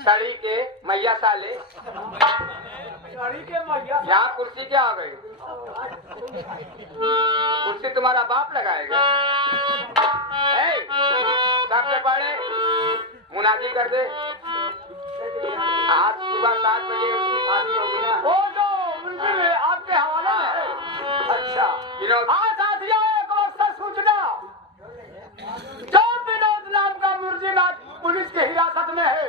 सड़ी के मैया साले, सड़ी के मैया यहाँ कुर्सी क्या आ गई? कुर्सी तुम्हारा बाप लगाएगा। सबसे पहले मुनादी कर दे। आज सुबह 7 बजे उसकी फांसी होगी ना? वो तो मुंशी आपके हवाले में है। अच्छा विनोद, हाँ साथियों, एक और सूचना, जो विनोद नाम का मुर्जिम पुलिस की हिरासत में है,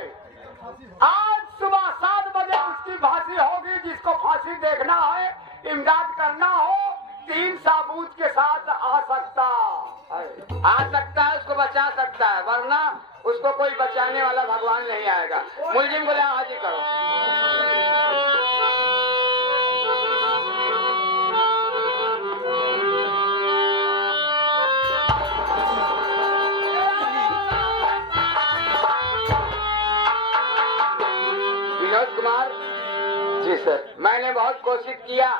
आज सुबह 7 बजे उसकी फांसी होगी। जिसको फांसी देखना है, इमदाद करना हो, 3 साबूत के साथ आ सकता है, उसको बचा सकता है, वरना उसको कोई बचाने वाला भगवान नहीं आएगा। मुलजिम को यहाँ हाजिर करो। विनोद कुमार जी सर। मैंने बहुत कोशिश किया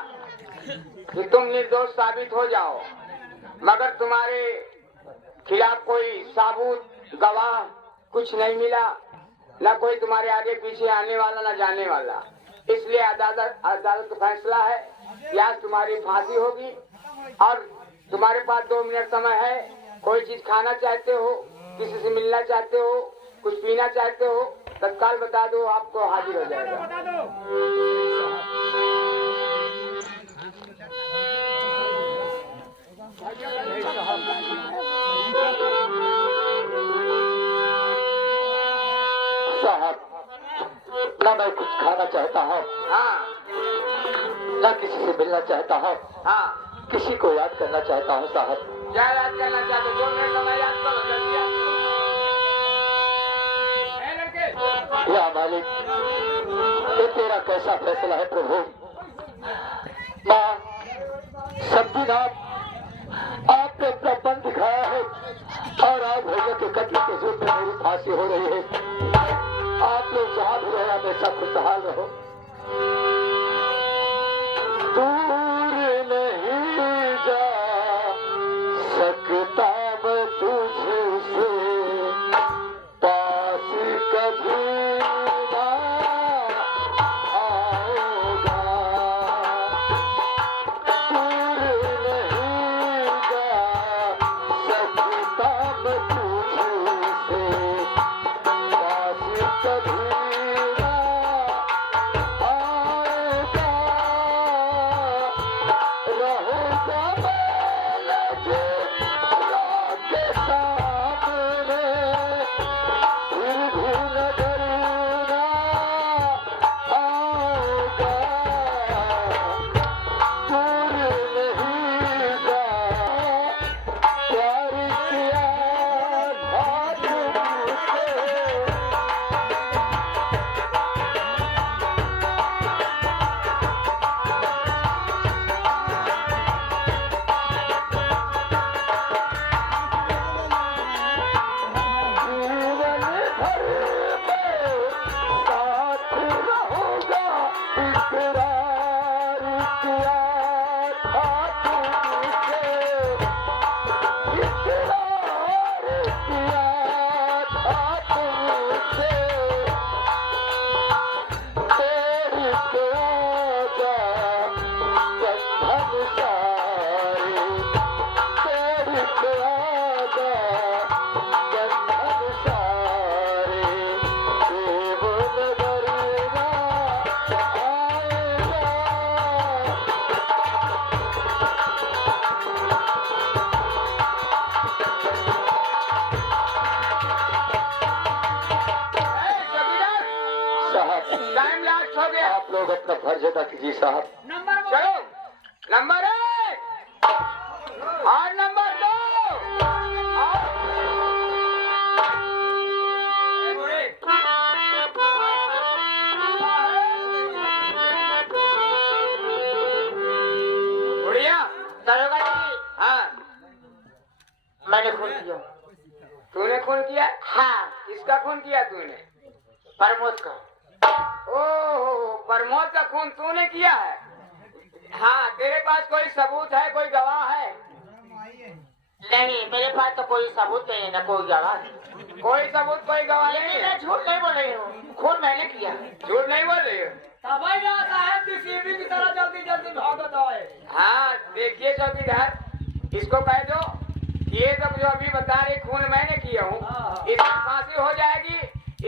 कि तुम निर्दोष साबित हो जाओ, मगर तुम्हारे खिलाफ कोई साबूत गवाह कुछ नहीं मिला, न कोई तुम्हारे आगे पीछे आने वाला न जाने वाला। इसलिए अदालत का फैसला है कि आज तुम्हारी फांसी होगी और तुम्हारे पास 2 मिनट समय है। कोई चीज खाना चाहते हो, किसी से मिलना चाहते हो, कुछ पीना चाहते हो, तत्काल बता दो, आपको हाजिर हो जाएगा। बता दो। साहब, ना मैं कुछ खाना चाहता हूँ, हाँ ना किसी से मिलना चाहता हूँ, हाँ, किसी को याद करना चाहता हूँ साहब। क्या याद करना चाहते हो? 2 मिनट समय याद करो, जल्दी याद करो। या मालिक, ये तेरा कैसा फैसला है प्रभु। माँ, सब दिन आपने अपना पन दिखाया है और आज भैया के कत्ल के जुर्म में मेरी फांसी हो रही है। आप लोग जहाँ भी रहे हमेशा खुशहाल रहो। दूर नहीं जा सकता मैं तुझसे, पास कभी ना आऊंगा। दूर नहीं जा सकता मैं तुझसे, पास कभी ना आऊंगा। रहूंगा मैं जिंदा के सामने, फिर भी नजर ना आऊंगा। दूर नहीं जा, प्यार किया था तुमसे। जीवन भर में साथ रहूंगा, इकरार किया था तुमसे। इकरार किया था तुमसे। तेरी प्यासा बंधन सारे, तेरी प्यासा बंधन सारे, प्रेम नजर ना आएगा। साहब, टाइम लास्ट हो गया। आप लोग अपना फर्ज अदा कीजिए साहब। नंबर चलो, नंबर 1 और नंबर 2। बुढ़िया, दरोगा जी, हाँ, मैंने खून किया। तूने खून किया? हाँ, किसका खून किया तूने? प्रमोद का। ओह, प्रमोद का खून तूने किया है? हाँ, तेरे पास कोई सबूत है, कोई गवाह है? नहीं, मेरे पास तो कोई सबूत नहीं है, ना कोई गवाह नहीं। कोई सबूत कोई गवाह नहीं लेकिन है? मैं झूठ नहीं बोल रही हूँ, खून मैंने किया। झूठ नहीं बोल रही हो? तबैया साहब की सीढ़ी की तरह जल्दी जल्दी भागत है। हाँ देखिए चौकीदार, इसको कह दो ये सब जो अभी बता रहे खून मैंने किया हूँ, हाँ। इसकी फांसी हो जाएगी,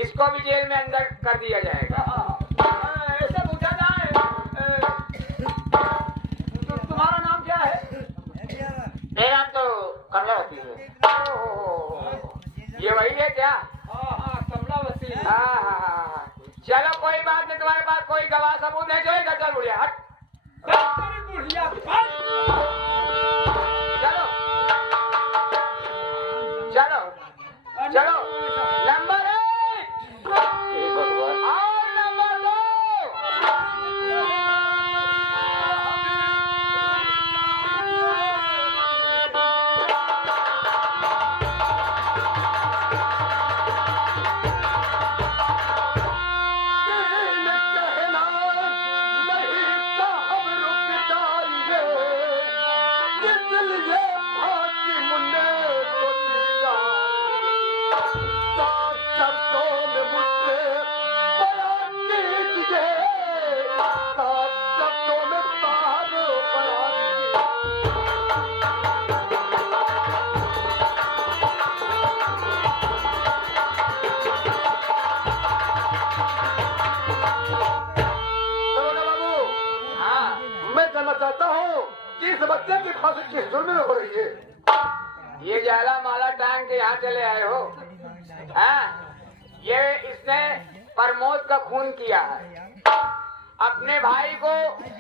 इसको भी जेल में अंदर कर दिया जाएगा। ऐसे पूछा जाए तुम्हारा नाम क्या है? मेरा नाम तो कमलावती है। ये वही है क्या? हाँ कमलावती। हाँ। चलो कोई बात नहीं, तुम्हारे पास कोई गवाह सबूत नहीं, चलेगा? चल बुढ़िया हट। बुढ़िया चलो चलो चलो, नंबर 1 हे भगवान, और नंबर 2। चाहता हूँ कि इस बच्चे की फांसी किस जुर्म में हो रही है? ये जाला माला टांग के यहाँ चले आए हो? हाँ? ये इसने प्रमोद का खून किया है। अपने भाई को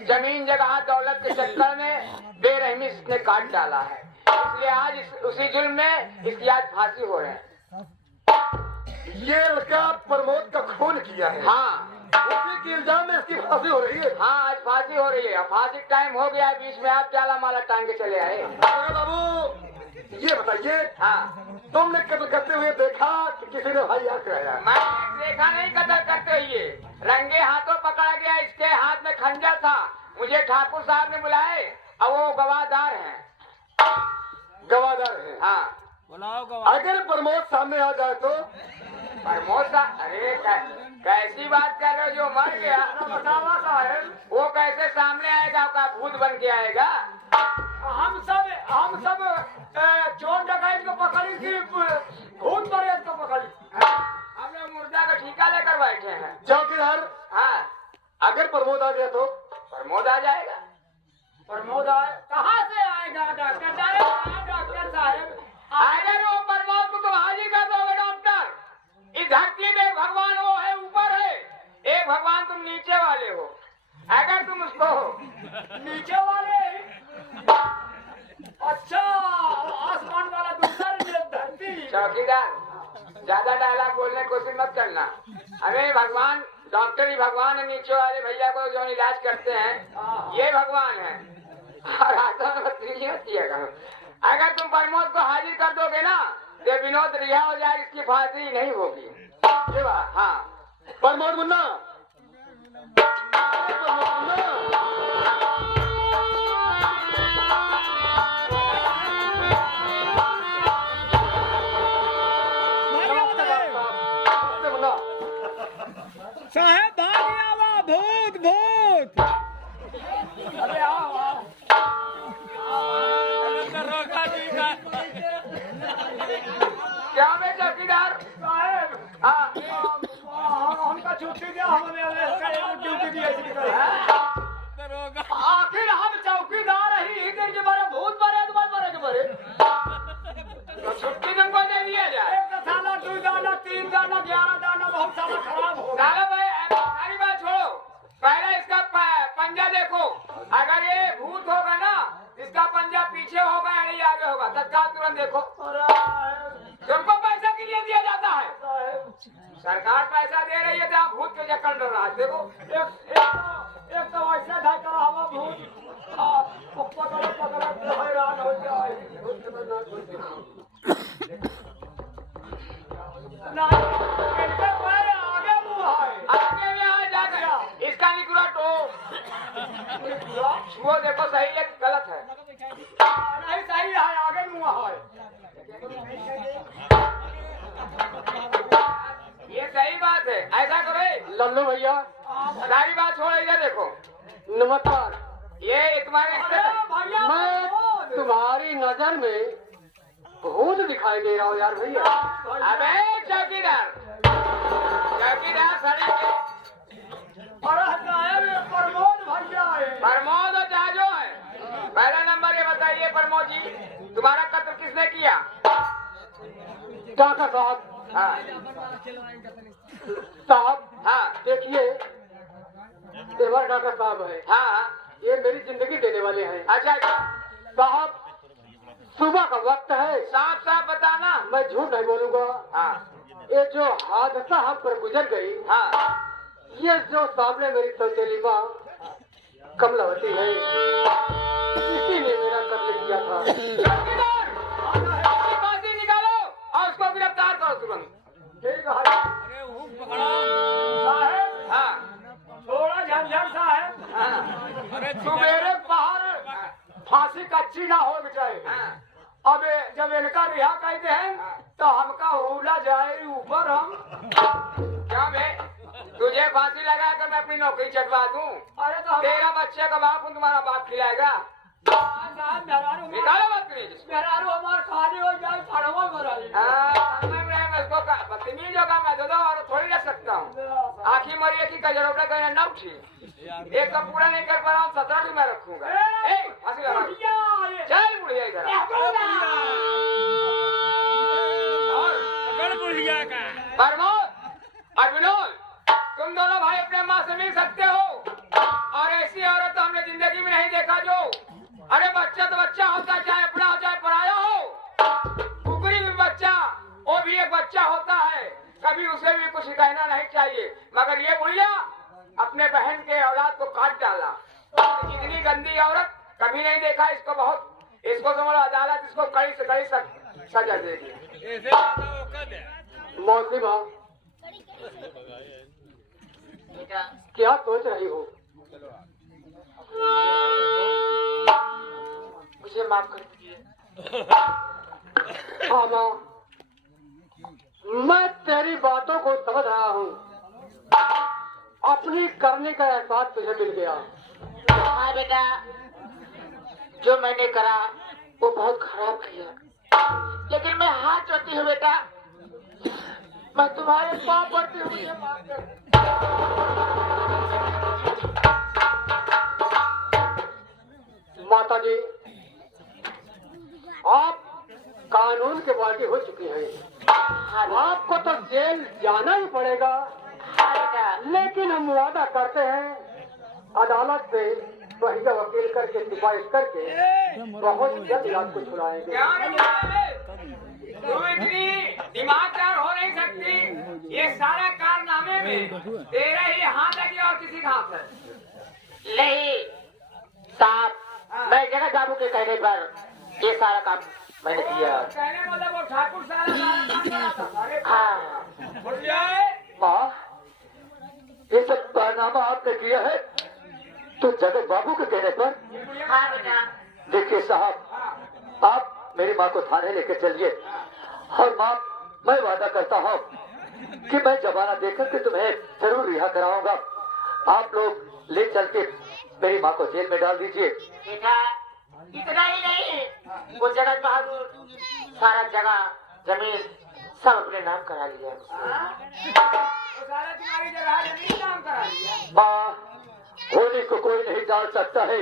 जमीन जगह दौलत के चक्कर में बेरहमी इसने काट डाला है, इसलिए आज उसी जुल्म में इसकी आज फांसी हो रहे हैं। ये लड़का प्रमोद का खून किया है। हाँ उसी के इल्जाम में इसकी फांसी हो रही है। हाँ, आज फांसी हो रही है। फांसी टाइम हो गया है, बीच में आप जाला माला टांग के चले आए। बाबू ये बताइए, हाँ, तुमने कत्ल करते हुए देखा कि किसी ने भाई याद कराया? मैं देखा नहीं कत्ल करते हुए, रंगे हाथों पकड़ा गया। इसके हाथ में खंजर था, मुझे ठाकुर साहब ने बुलाए और वो गवाहदार हैं। गवाहदार है? हाँ। अगर प्रमोद सामने आ जाए तो? प्रमोद साहब, अरे कैसी बात कर रहे हो? जो मर गया बतावा साहब, वो कैसे सामने आएगा? का भूत बन के आएगा? हम सब चोर डकैत को पकड़ी थी, भूत प्रेत को पकड़ी। हम लोग मुर्दा का ठीका लेकर बैठे हैं। चौकीदार, हाँ, अगर प्रमोद आ गया तो? प्रमोद आ जाएगा। प्रमोद आए कहाँ से आएगा? डॉक्टर साहब, डॉक्टर साहब अगर वो प्रमोद को तुम हाजिर कर दोगे डॉक्टर, इस धरती में एक भगवान वो है ऊपर है, एक भगवान तुम नीचे वाले हो। अगर तुम उसको नीचे वाले, अच्छा आसमान वाला दूसरा, धरती। चौकीदार, ज्यादा डायलॉग बोलने की कोशिश मत करना। हमें भगवान, डॉक्टर ही भगवान है, नीचे वाले भैया को जो इलाज करते हैं ये भगवान है। और हाथों में बत्ती होती है। अगर तुम प्रमोद को हाजिर कर दोगे ना तो विनोद रिहा हो जाए, इसकी फांसी नहीं होगी। ये बात? हाँ। प्रमोद मुन्ना, साहब भाग आवा, भूत भूत। अरे आओ क्या बे चौकीदार? साहब, हाँ, हमका छुट्टी दिया, हमने ड्यूटी दी ऐसी आखिर हम चौकीदार ही के बारे भूत बारे तुम्हारे के बारे तो छुट्टी तुमको दे दिया जाए। एक साला 2 दाना 3 दाना 11 दाना बहुत सारा खराब हो गया। साला भाई सारी बात छोड़ो, पहले इसका पंजा देखो। अगर ये भूत होगा ना, इसका पंजा पीछे होगा या नहीं आगे होगा, तत्काल तुरंत देखो। तुमको पैसा के लिए दिया जाता है, सरकार पैसा दे रही है तो आप भूत के चक्कर में रहा। देखो एक तो ऐसे धक्का हवा भूत पकड़ा हैरान हो जाए। इनके पैर आगे मुँह है, आगे में आ जाकर इसका निकुरा तो वो देखो सही है गलत है। नहीं सही है, आगे मुँह है। भैया। सारी बात छोड़, इधर देखो। नमस्कार। ये तुम्हारे भैया मैं तुम्हारी नजर में भूत दिखाई दे रहा हूँ यार भैया। अबे चौकीदार, चौकीदार सारे अरे साहब ये प्रमोद भैया है। प्रमोद और जाजो है। पहला नंबर ये बताइए प्रमोद जी, तुम्हारा कत्ल किसने किया? डॉक्टर साहब। हाँ साहब हाँ देखिए, देवर डॉक्टर साहब है, हाँ। ये मेरी जिंदगी देने वाले हैं। अच्छा अच्छा, साहब सुबह का वक्त है, साफ साफ बताना। मैं झूठ नहीं बोलूंगा। हाँ ये जो हादसा हम पर गुजर गई, हाँ, ये जो सामने मेरी सौतेली माँ कमलावती है, इसी ने मेरा कत्ल किया था। चौकीदार, अपनी फांसी निकालो और उसको गिरफ्तार करो तुरंत। ठीक है साहब, हाँ थोड़ा झंझट सा है। हाँ सुबेरे बाहर फांसी कच्ची ना हो जाए। हाँ। अब जब इनका रिहा कहते हैं तो हमका हुला जाए ऊपर। हम क्या बे, तुझे फांसी लगा कर मैं अपनी नौकरी चटवा दूं? अरे तो तेरा बच्चे का बाप हूं, तुम्हारा बाप खिलाएगा। निकालो बदतमीज। मेहरारू हमार खाली हो जाए फड़वा मराई। बदतमीज होगा मैं दो और थोड़ी रख सकता हूँ। आखिर मरिए की जरूरत है, कहना न उठी। एक का पूरा नहीं कर पा रहा हूँ, 17 दिन मैं रखूंगा। फांसी लगा, चल बुढ़िया इधर। प्रमोद और विनोद, तुम दोनों भाई अपने माँ से मिल सकते हो। और ऐसी औरत तो हमने जिंदगी में नहीं देखा जो, अरे बच्चा तो बच्चा होता, चाहे अपना हो चाहे पराया हो। कुकरी भी बच्चा, वो भी एक बच्चा होता है, कभी उसे भी कुछ कहना नहीं चाहिए। मगर ये बुढ़िया अपने बहन के औलाद को काट डाला। इतनी गंदी औरत कभी नहीं देखा। इसको इसको तो अदालत इसको कड़ी से कड़ी सजा देगी। मौसी माँ, क्या सोच रही हो? मुझे माफ कर दीजिए। हाँ माँ, मैं तेरी बातों को समझ रहा हूँ। अपनी करने का एहसास तुझे मिल गया। हाँ बेटा, जो मैंने करा वो बहुत खराब किया, लेकिन मैं हाथ जोड़ती हूँ बेटा, मैं तुम्हारे पाँव पड़ती हूँ, मुझे माफ कर। माता जी, आप कानून के बागी हो चुकी हैं। आपको तो जेल जाना ही पड़ेगा। हाँ बेटा, लेकिन हम वादा करते हैं, अदालत से बढ़िया वकील करके सिफारिश करके बहुत जल्द आपको छुड़ाएंगे। क्या तू इतनी दिमागदार हो नहीं सकती। ये सारा कारनामे में तेरा ही हाथ है कि और किसी का हाथ है? नहीं साहब, मैं जगत बाबू के कहने पर ये सारा काम मैंने किया। कहने मतलब वो ठाकुर सारा काम कराता था। अरे हाँ बुढ़िया, माँ, ये सब कारनामा आपने किया है तो जगत बाबू के कहने पर? हाँ बेटा, देखिए साहब, आप मेरी माँ को थाने लेकर चलिए। और माँ, मैं वादा करता हूँ कि मैं जमाना देकर के तुम्हें जरूर रिहा कराऊंगा। आप लोग ले चल के मेरी माँ को जेल में डाल दीजिए। बेटा इतना ही नहीं, वो जगत बहादुर सारा जगह जमीन सब अपने नाम करा लिया। वो सारा तुम्हारी जगह जमीन नाम करा लिया। माँ, होली को कोई नहीं डाल सकता है।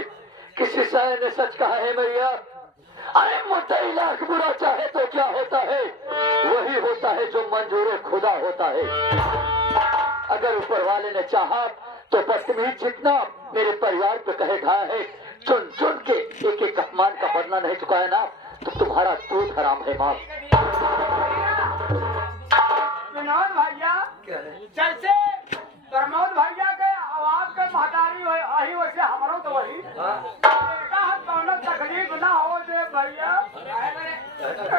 किसी शायर ने सच कहा है मैया, अरे मुद्दई लाख बुरा चाहे तो क्या होता है, वही होता है जो मंजूर खुदा होता है। अगर ऊपर वाले ने चाहा तो बदतमीज जितना मेरे परिवार पे कहे ढाया है, चुन चुन के एक एक अपमान का बदला नहीं चुकाया ना, तो तुम्हारा दूध हराम है माँ। विनोद भैया, जैसे प्रमोद भैया के आवाज के महतारी वही वैसे हमरो तो वही। इनका हम कौनो तकलीफ ना हो जाए भैया,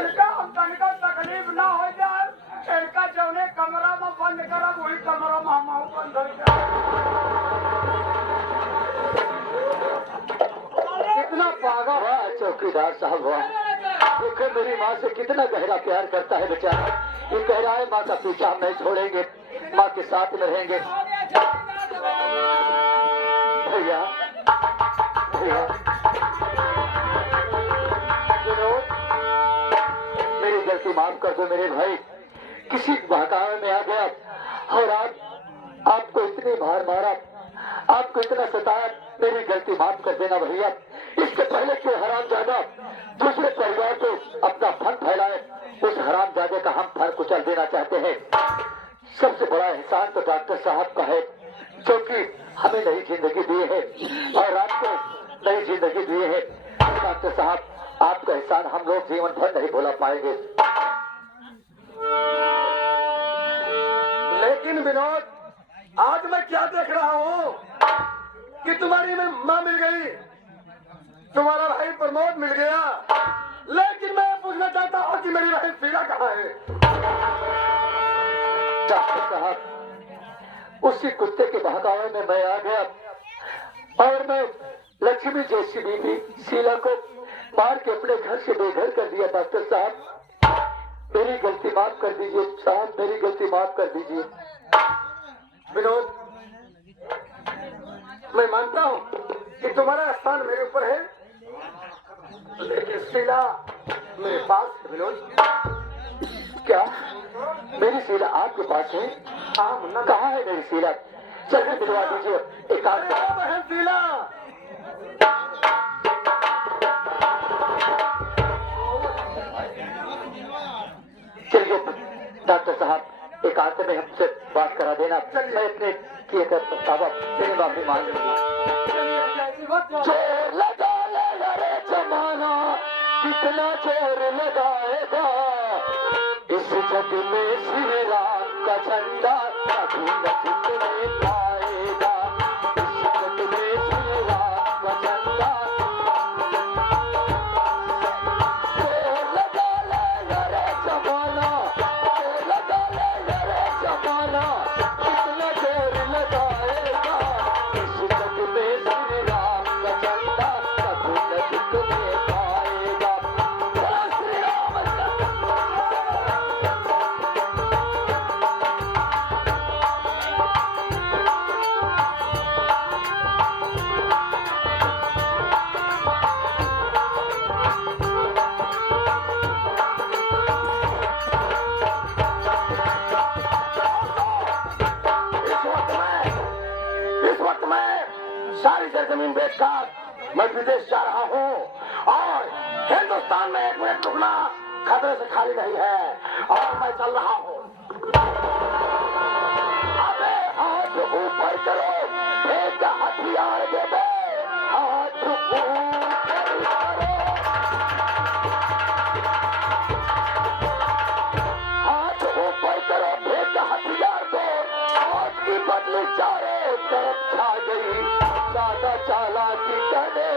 इनका हम तनिका तकलीफ ना हो जाए। इनका जौने कमरा में बंद करब वही कमरा में हम बंद हो जाए। कितना पागा वाह चौकीदार साहब, वाह। देखो मेरी माँ से कितना गहरा प्यार करता है बेचारा। ये कह रहा है माँ का पीछा हम नहीं छोड़ेंगे, माँ के साथ में रहेंगे। माफ कर दो मेरे भाई, किसी बहकावे में आ गया और आपको इतनी मार मारा, आपको इतना सताया, मेरी गलती माफ कर देना भैया। इसके पहले कि हरामजादा दूसरे परिवार को अपना फन फैलाए, उस हरामजादे का हम फन कुचल देना चाहते हैं। सबसे बड़ा एहसान तो डॉक्टर साहब का है, जो कि हमें नई जिंदगी दी है और आपको नई जिंदगी दी है। डॉक्टर साहब, आपका एहसान हम लोग जीवन भर नहीं भुला पाएंगे। लेकिन विनोद, आज मैं क्या देख रहा हूँ कि तुम्हारी माँ मिल गई, तुम्हारा भाई प्रमोद मिल गया, लेकिन मैं पूछना चाहता हूँ कि मेरी बहन शीला कहाँ है? डॉक्टर साहब, उसी कुत्ते के बहकावे में मैं आ गया और मैं लक्ष्मी जैसी बीवी शीला को मार के अपने घर से बेघर कर दिया। डॉक्टर साहब, मेरी गलती माफ कर दीजिए साहब, मेरी गलती माफ कर दीजिए। विनोद, मैं मानता हूँ कि तुम्हारा स्थान मेरे ऊपर है, लेकिन शीला मेरे पास है। विनोद, क्या मेरी शीला आपके पास है? हाँ मुन्ना, कहाँ है मेरी शीला? चलिए मिलवा दीजिए एक आध अरे बहन शीला, चलिए डॉक्टर साहब, एक आध में हमसे बात करा देना। मैं अपने किए कर पछतावा तेरी माफी मांग लूंगा। जोर लगा ले रे जमाना, कितना जोर लगाएगा, इस जग में श्री राम का झंडा कभी न झुकने पाएगा। इस जग में श्री राम का झंडा जोर लगा ले रे जमाना, जोर लगा ले रे जमाना, कितना जोर लगाएगा, इस जग में श्री राम का झंडा कभी न झुकने पाएगा। बोलो श्री राम इस वक्त मैं सारी जमीन बेचकर मैं विदेश जा रहा हूँ और हिंदुस्तान में एक मिनट रुकना खतरे से खाली नहीं है और मैं चल रहा हूँ। अबे हाथ ऊपर करो, एक हथियार दे दे, हाथ ऊपर करो, हाथ ऊपर करो, एक हथियार दो, मौत की बदली चारों तरफ छा गई, ज्यादा चालाकी करने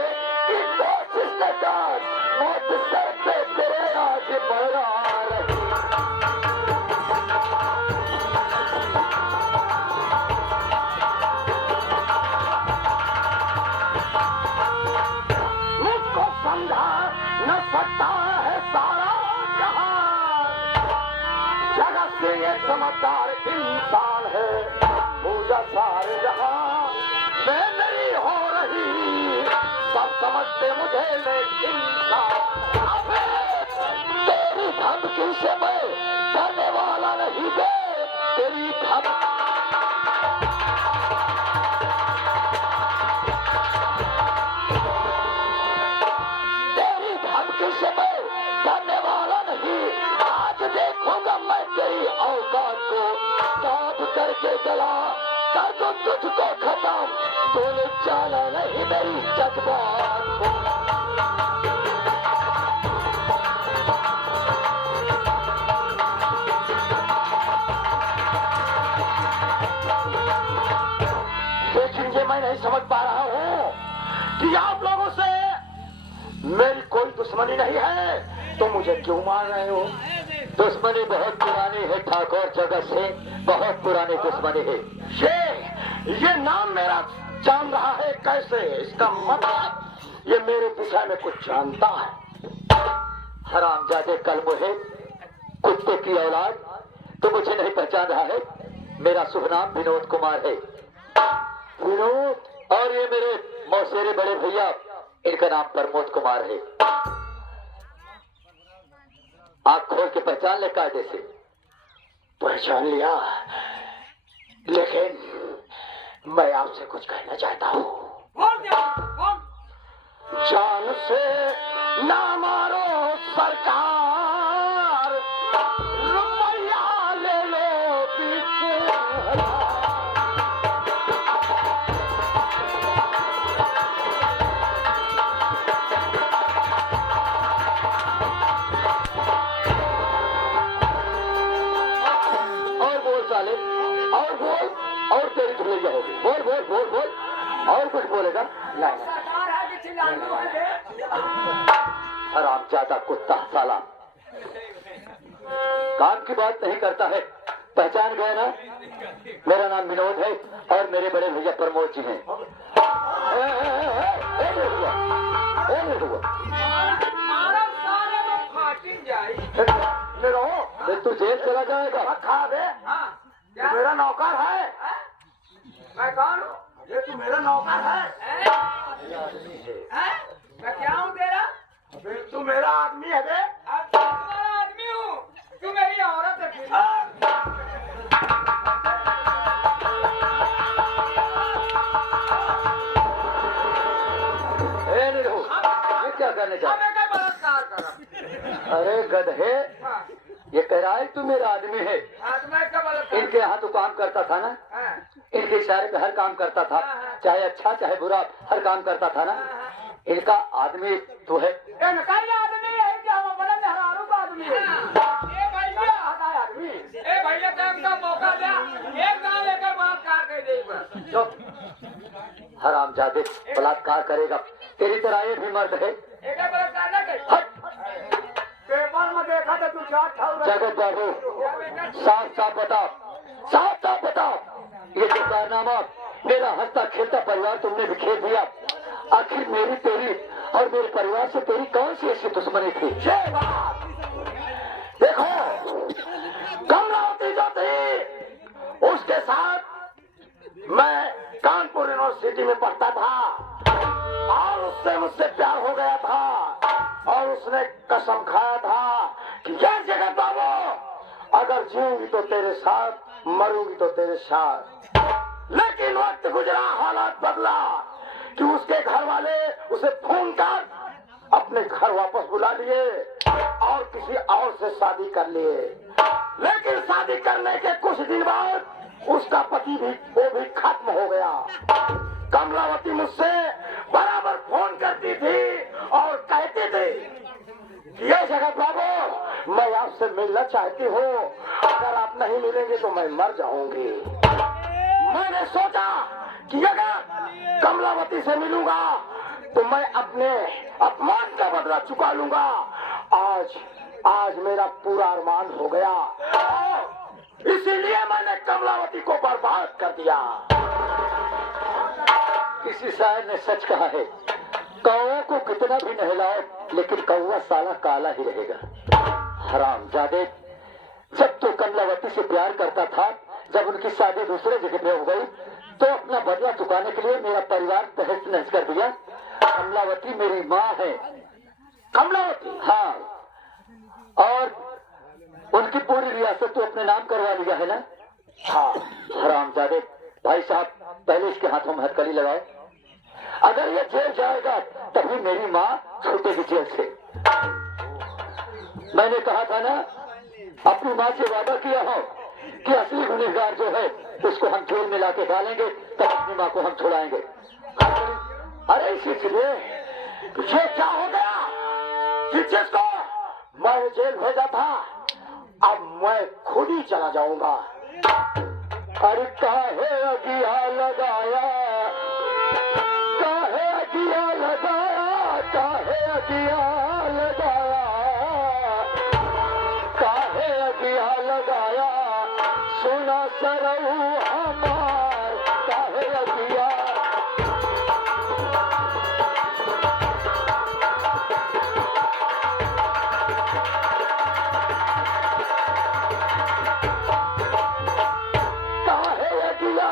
की कोशिश न कर, मौत सर पे तेरे आज बढ़ा रही। मुझको समझा न सकता है सारा जहां, जगत से ये समझदार इंसान है, पूजा सारे जहां मैं नहीं हो रही, सब समझते मुझे मैं इंसान। अबे तेरी धमकी से मैं डरने वाला नहीं बे, तेरी धमकी से मैं डरने वाला नहीं, आज देखूंगा मैं तेरी औकात को, काट करके जला कर दो तुझको खत्म, तूने जाना नहीं मेरी जज्बात को। लेकिन ये मैं नहीं समझ पा रहा हूँ कि आप लोगों से मेरी कोई दुश्मनी नहीं है, तो मुझे क्यों मार रहे हो? दुश्मनी बहुत पुरानी है ठाकुर, जगत से बहुत पुरानी दुश्मनी है। ये नाम मेरा जान रहा है कैसे? इसका मतलब ये मेरे विषय में कुछ जानता है। हरामजादे कलम है, कुत्ते की औलाद, तो मुझे नहीं पहचान रहा है? मेरा शुभ नाम विनोद कुमार है। विनोद? और ये मेरे मौसेरे बड़े भैया, इनका नाम प्रमोद कुमार है। आँख खोल के पहचान ले कायदे से। पहचान लिया, लेकिन मैं आपसे कुछ कहना चाहता हूँ। जान से ना मारो सरकार, रुपया ले लो 20,000। और बोल साले, और बोल, और तेरी धुलैया होगी। बोल बोल बोल बोल, और कुछ बोलेगा? नहीं। हराम ज्यादा कुत्ता साला, काम की बात नहीं करता है। पहचान गए ना? मेरा नाम विनोद है और मेरे बड़े भैया प्रमोद जी हैं। तू जेल चला जाएगा। खा दे, तू मेरा नौकर है। मैं कौन हूँ? ये तू मेरा नौकर है। मैं क्या हूँ तेरा? अबे तू मेरा आदमी है बे। अब तो तुम्हारा आदमी हूँ, तू मेरी औरत है फिर। ये क्या करने जा? मैं क्या बलात्कार कर रहा? अरे गधे, हाँ, ये कह रहा है तू मेरा आदमी है। हाँ, तो मैं क्या बलात्कार? इनके यहाँ तो काम करता था ना, हाँ, इनके इशारे पे हर काम करता था, चाहे अच्छा चाहे बुरा हर काम करता था ना। इनका आदमी तू है। इनका ही आदमी है कि हम अपने मेहरारू का आदमी है? ए भैया, हमारा आदमी। ए भैया, टाइम का मौका दिया, एक गाँव लेकर बलात्कार कर दे एक बार। चुप, हरामजादे, बलात्कार करेगा। तेरी तरह ये भी मर्द है। एक बलात्कार न कर। हट। पेपर में देखा था तू चार ठाव जगत बाबू, साफ साफ बताओ, साफ साफ बताओ, ये जो कारनामा मेरा हंसता खेलता परिवार तुमने बिखेर दिया, आखिर मेरी तेरी और मेरे परिवार से तेरी कौन सी ऐसी दुश्मनी थी? देखो, कमलावती जो थी, उसके साथ मैं कानपुर यूनिवर्सिटी में पढ़ता था और उससे मुझसे प्यार हो गया था और उसने कसम खाया था कि ये जगत बाबू, अगर जीऊंगी तो तेरे साथ, मरूंगी तो तेरे साथ। लेकिन वक्त गुजरा, हालात बदला कि उसके घर वाले उसे फोन कर अपने घर वापस बुला लिए और किसी और से शादी कर लिए। लेकिन शादी करने के कुछ दिन बाद उसका पति भी वो भी खत्म हो गया। कमलावती मुझसे बराबर फोन करती थी और कहती थी, ये जगत बाबू, मैं आपसे मिलना चाहती हूँ, अगर आप नहीं मिलेंगे तो मैं मर जाऊंगी। मैंने सोचा कि अगर कमलावती से मिलूंगा तो मैं अपने अपमान का बदला चुका लूंगा। आज मेरा पूरा अरमान हो गया, इसीलिए मैंने कमलावती को बर्बाद कर दिया। किसी शायर ने सच कहा है, कौवा को कितना भी नहलाओ लेकिन कौवा साला काला ही रहेगा। हरामजादे, जब तो कमलावती से प्यार करता था, जब उनकी शादी दूसरे जगह पे हो गई तो अपना बदला चुकाने के लिए मेरा परिवार तहस नहस कर दिया। कमलावती मेरी माँ है। कमलावती? हाँ, और उनकी पूरी रियासत तो अपने नाम करवा लिया है ना। हाँ। हरामजादे, भाई साहब, पहले इसके हाथों में हथकड़ी लगाओ। अगर ये जेल जाएगा तभी मेरी माँ छूटेगी जेल से। मैंने कहा था ना, अपनी माँ से वादा किया हो कि असली गुनहगार जो है उसको हम जेल में लाके डालेंगे, तब अपनी माँ को हम छुड़ाएंगे। अरे इसलिए ये क्या हो गया कि जिसको मैं जेल भेजा था, अब मैं खुद ही चला जाऊंगा। अरे काहे अगिया लगाया, काहे अगिया लगाया, काहे अगिया लगाया, काहे अगिया लगाया, सुना सरऊ हमार, काहे अगिया।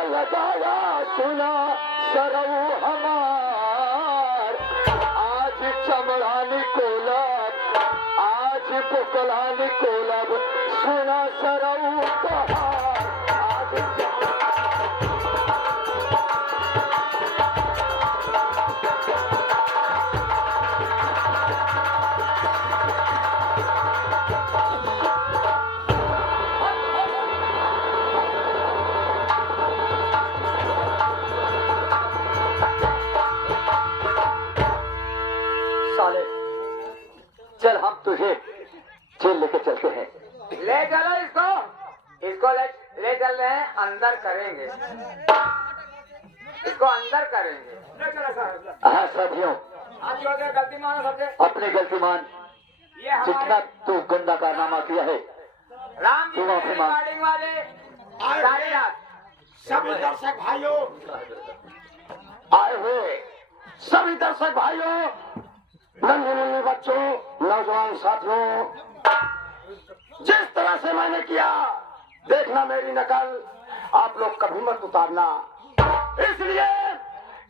लगाया सुना सरऊ हमार, आज चमड़ा निकोला, आज पुकलानी कोलब सुना सरऊ कहार आज साले चल हम तुझे जेल लेके चलते हैं। ले चलो इसको, इसको ले चल रहे हैं, अंदर करेंगे, इसको अंदर करेंगे। ले चलो साहब। हाँ साथियों, आज जो है गलती मानो सबसे। अपनी गलती मान। ये जितना हमारे तू गंदा कारनामा किया है राम जी तू माफी मांग। रिकॉर्डिंग वाले सारी रात सभी दर्शक भाइयों, आए हुए सभी दर्शक भाइयों, नन्हे नन्हे बच्चों, नौजवान साथियों, जिस तरह से मैंने किया देखना मेरी नकल आप लोग कभी मत उतारना, इसलिए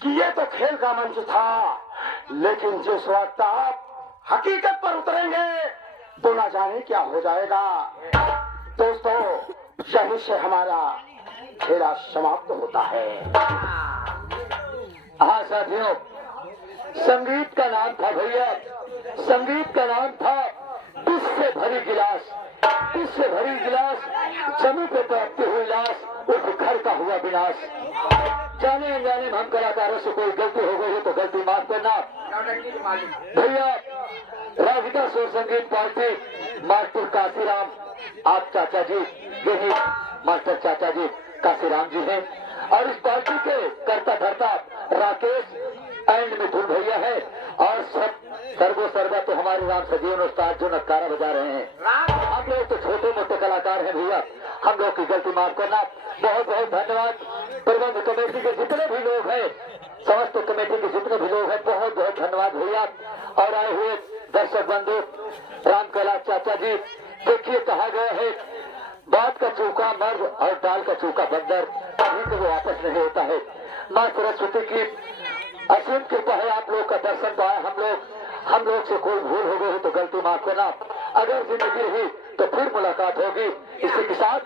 कि ये तो खेल का मंच था, लेकिन जिस वक्त आप हकीकत पर उतरेंगे तो ना जाने क्या हो जाएगा। दोस्तों, यहीं से हमारा खेला समाप्त होता है। हाँ साथियों, संगीत का नाम था भैया, संगीत का नाम था विष से भरी गिलास, विष से भरी गिलास, जमी पे तड़पती हुई लाश, उस घर का हुआ विनाश। जाने अनजाने में हम कलाकारों से कोई गलती हो गई है तो गलती माफ करना भैया। राधिका सुर संगीत पार्टी मास्टर काशीराम, आप चाचा जी, यही मास्टर चाचा जी काशीराम जी हैं, और इस पार्टी के करता धरता राकेश एंड मिथुन भैया है, और सर्वो सर्वा तो हमारे राम सजीवन उस्ताद जो नक्कारा बजा रहे हैं। हम लोग तो छोटे मोटे कलाकार हैं भैया, हम लोग की गलती माफ करना। बहुत बहुत धन्यवाद प्रबंध कमेटी के जितने भी लोग हैं, समस्त कमेटी के जितने भी लोग हैं, बहुत बहुत धन्यवाद भैया। और आए हुए दर्शक बंधु राम कैलाश चाचा जी, देखिए कहा गया है बात का चूका मर्द और दाल का चूका बंदर, कभी तो वो वापस नहीं होता है। माँ सरस्वती की असीम कृपा है, आप लोग का दर्शन पाया, हम लोग से कोई भूल हो गई हो तो गलती माफ करना। अगर जिंदगी रही तो फिर मुलाकात होगी। इसी के साथ